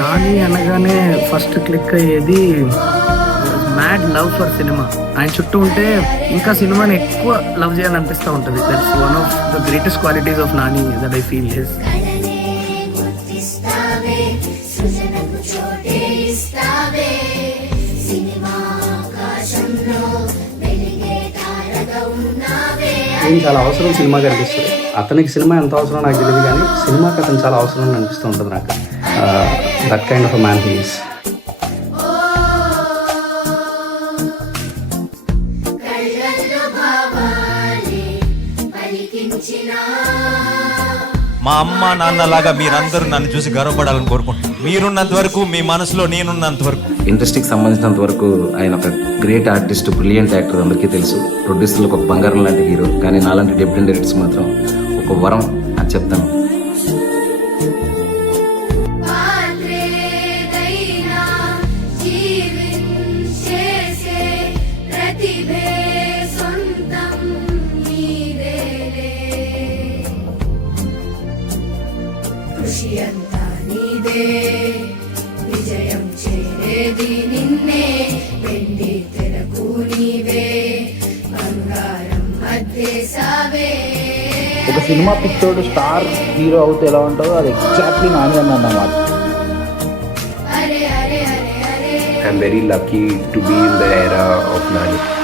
నాని అనగానే first click అయ్యేది mad love for cinema. ఆయన చుట్టూ ఉంటే ఇంకా సినిమాని ఎక్కువ లవ్ చేయాలనిపిస్తూ ఉంటుంది. That's one of the greatest qualities of Nani that I feel his. నేను చాలా అవసరం సినిమాకి అనిపిస్తుంది. అతనికి సినిమా ఎంత అవసరం నాకు తెలియదు, కానీ సినిమాకి అతను చాలా అవసరం అనిపిస్తూ ఉంటుంది నాకు. That kind of a man he is. మా అమ్మ నాన్నలాగా మీరందరూ నన్ను చూసి గర్వపడాలని కోరుకుంటున్నాను. మీరున్నంత వరకు, మీ మనసులో నేనున్నంత వరకు. ఇండస్ట్రీకి సంబంధించినంత వరకు ఆయన ఒక గ్రేట్ ఆర్టిస్ట్, బ్రిలియంట్ యాక్టర్, అందరికీ తెలుసు. ప్రొడ్యూసర్లకు ఒక బంగారం లాంటి హీరో, కానీ నాలాంటి డెబ్యూటీ డైరెక్టర్స్ మాత్రం ఒక వరం అని చెప్తాను. విజయం చేరేది నిన్నే, వెండి తెరకు నీవే, బంగారం అద్దేశావే. ఒక సినిమా పిక్చర్ స్టార్ హీరో అవుతే ఎలా ఉంటుందో అది ఎగ్జాక్ట్లీ నాని అన్నమాట. అరే అరే అరే అరే, I'm very lucky to be in the era of Nani.